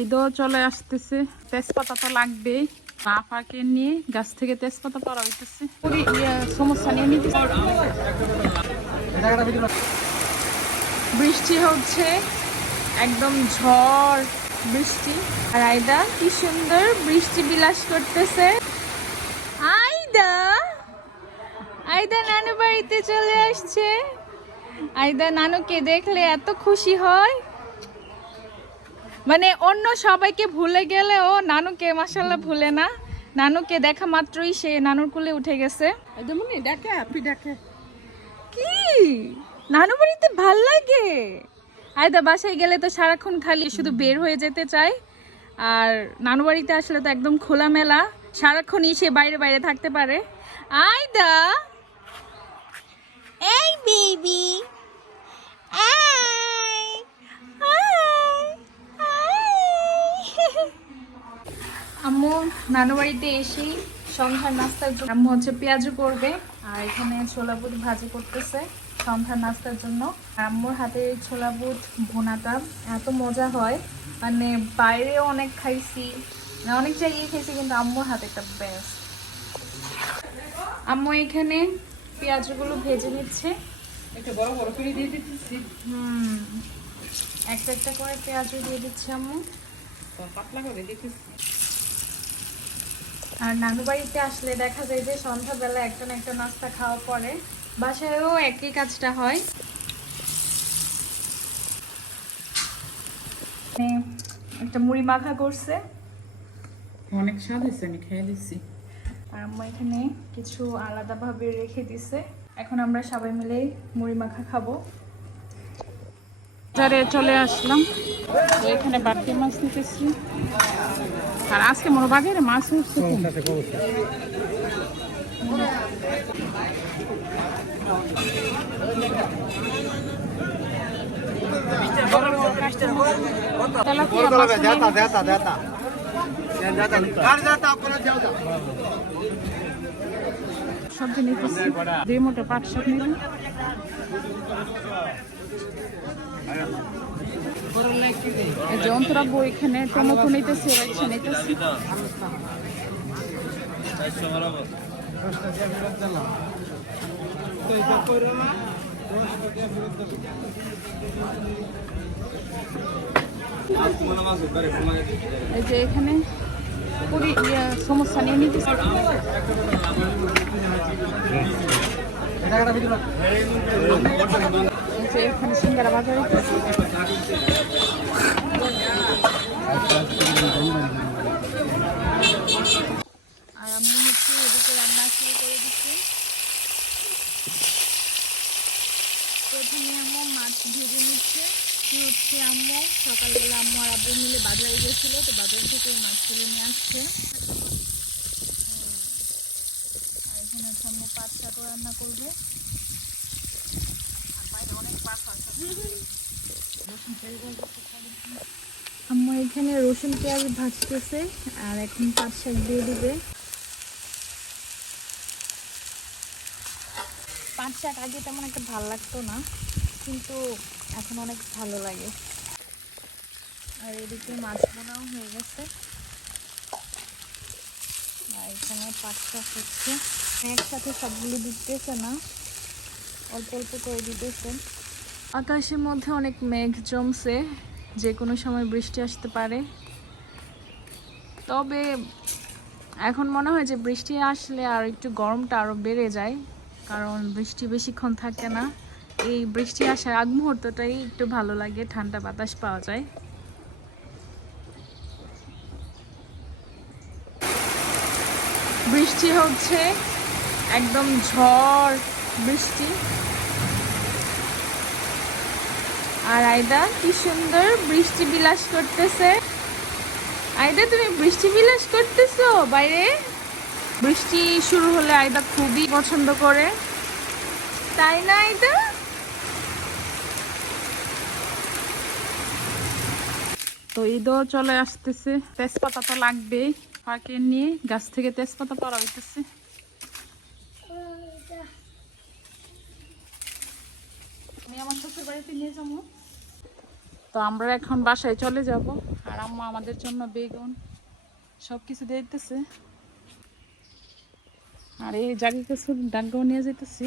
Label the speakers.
Speaker 1: ঈদও চলে আসতেছে। তেজপাতা তো লাগবেই। পাকে নিয়ে গাছ থেকে তেজপাতা পাড়া হইতেছে। ইয়ে, সমস্যা নিয়ে নিতে বৃষ্টি হচ্ছে একদম ঝড় বৃষ্টি। আর আয়দা কি সুন্দর বৃষ্টি বিলাস করতেছে। আয়দা আয়দা নানু বাড়িতে চলে আসছে। আয়দা নানুকে দেখলে এত খুশি হয়। মানে অন্য সবাইকে ভুলে গেলেও নানুকে মাসাল্লাহ ভুলে না। নানুকে দেখা মাত্রই সে নানুর কুলে উঠে গেছে।
Speaker 2: ডাকে ডাকে।
Speaker 1: কি? নানু বাড়িতে ভালো লাগে? আয়দা বাসায় গেলে তো সারাক্ষণ খালি শুধু বের হয়ে যেতে চায়। আর নানু বাড়িতে আসলে তো একদম খোলামেলা। সারাক্ষণই সে বাইরে বাইরে থাকতে পারে। আয়দা! এই বেবি আম্মু নানু বাড়িতে এসেই সন্ধ্যার নাস্তার জন্য আম্মু হচ্ছে পেঁয়াজু করবে আর এখানে ছোলা বুট ভাজি করতেছে সন্ধ্যার নাস্তার জন্য। আম্মুর হাতে ছোলা বুট ভুনাটা এত মজা হয়। মানে বাইরেও অনেক খাইছি মানে অনেক জায়গায় খাইছি কিন্তু আম্মুর হাতে একটা বেস্ট আম্মু এখানে পেঁয়াজগুলো ভেজে নিচ্ছে।
Speaker 2: একটা বড় বড় করে দিয়ে দিতেছি।
Speaker 1: হুম একটা একটা করে পেঁয়াজও দিয়ে দিচ্ছে আম্মু।
Speaker 2: পাতলা করে দিতেছি।
Speaker 1: আর নানু বাড়িতে আসলে দেখা যায় যে সন্ধ্যাবেলা একটা না একটা নাস্তা খাওয়ার পরে বাসায়ও একই কাজটা হয়। একটা মুড়ি মাখা করছে।
Speaker 2: অনেক স্বাদ হয়েছে আমি খেয়ে দিচ্ছি।
Speaker 1: আর আম্মা এখানে কিছু আলাদাভাবে রেখে দিছে। এখন আমরা সবাই মিলে মুড়ি মাখা খাব।
Speaker 2: বাজারে চলে আসলাম। এখানে বাড়তি মাছ নিতেছি। আর আজকে মোর মাছ উঠছে সবজি নিতেছি। দুই মোটা পাট সব নিলাম। যে অন্তরা বই এখানে টমেটো নিতেছে রাইসা নিতেছি এই যে এখানে পুরি ইয়ে, সমস্যা নিয়ে নিতেছি। এখানে সিঙ্গারা বাজার হইতেছে আর হচ্ছে এদিকে রান্না শুরু করে দিচ্ছি। প্রথমে আম্মু মাছ ভেজে নিচ্ছে। হচ্ছে আম্মু, সকালবেলা আম্মু আর আব্বু মিলে বাজারে তো বাজার থেকে এই মাছগুলো নিয়ে আসছে। এখানে হচ্ছে আম্মু পাট রান্না করবে। আম্মু এখানে রসুন পেঁয়াজ ভাজতেছে আর এখন পাট শাক দিয়ে দিবে। পাট শাক আগে তেমন একটা ভালো লাগতো না, কিন্তু এখন অনেক ভালো লাগে। আর এদিকে মাছ বোনাও হয়ে গেছে। আর এখানে পাট শাক হচ্ছে। একসাথে সবগুলো দিতেছে না, অল্প অল্প করে দিতেছে। আকাশের মধ্যে অনেক মেঘ জমছে, যে কোনো সময় বৃষ্টি আসতে পারে। তবে এখন মনে হয় যে বৃষ্টি আসলে আর একটু গরমটা আরও বেড়ে যায়। কারণ বৃষ্টি বেশিক্ষণ থাকে না। এই বৃষ্টি আসার আগ মুহূর্তটাই একটু ভালো লাগে, ঠান্ডা বাতাস পাওয়া যায়। বৃষ্টি হচ্ছে, একদম ঝড় বৃষ্টি। আর আয়দা, কি সুন্দর বৃষ্টি বিলাস করতেছে। আয়দা, তুমি বৃষ্টি বিলাস করতেছো বাইরে? বৃষ্টি শুরু হলে আয়দা খুবই পছন্দ করে। তাই না আয়দা তো ঈদও চলে আসতেছে। তেজপাতা তো লাগবেই, ফাঁকে নিয়ে গাছ থেকে তেজপাতা পাড়া হইতেছে। আমি আমার নিয়ে যাব। তো আমরা এখন বাসায় চলে যাব। আর আম্মা আমাদের জন্য বেগুন সব কিছু দিতেছে। আর এই জায়গা কিছু ডাঙ্গাও নিয়ে যেতেছি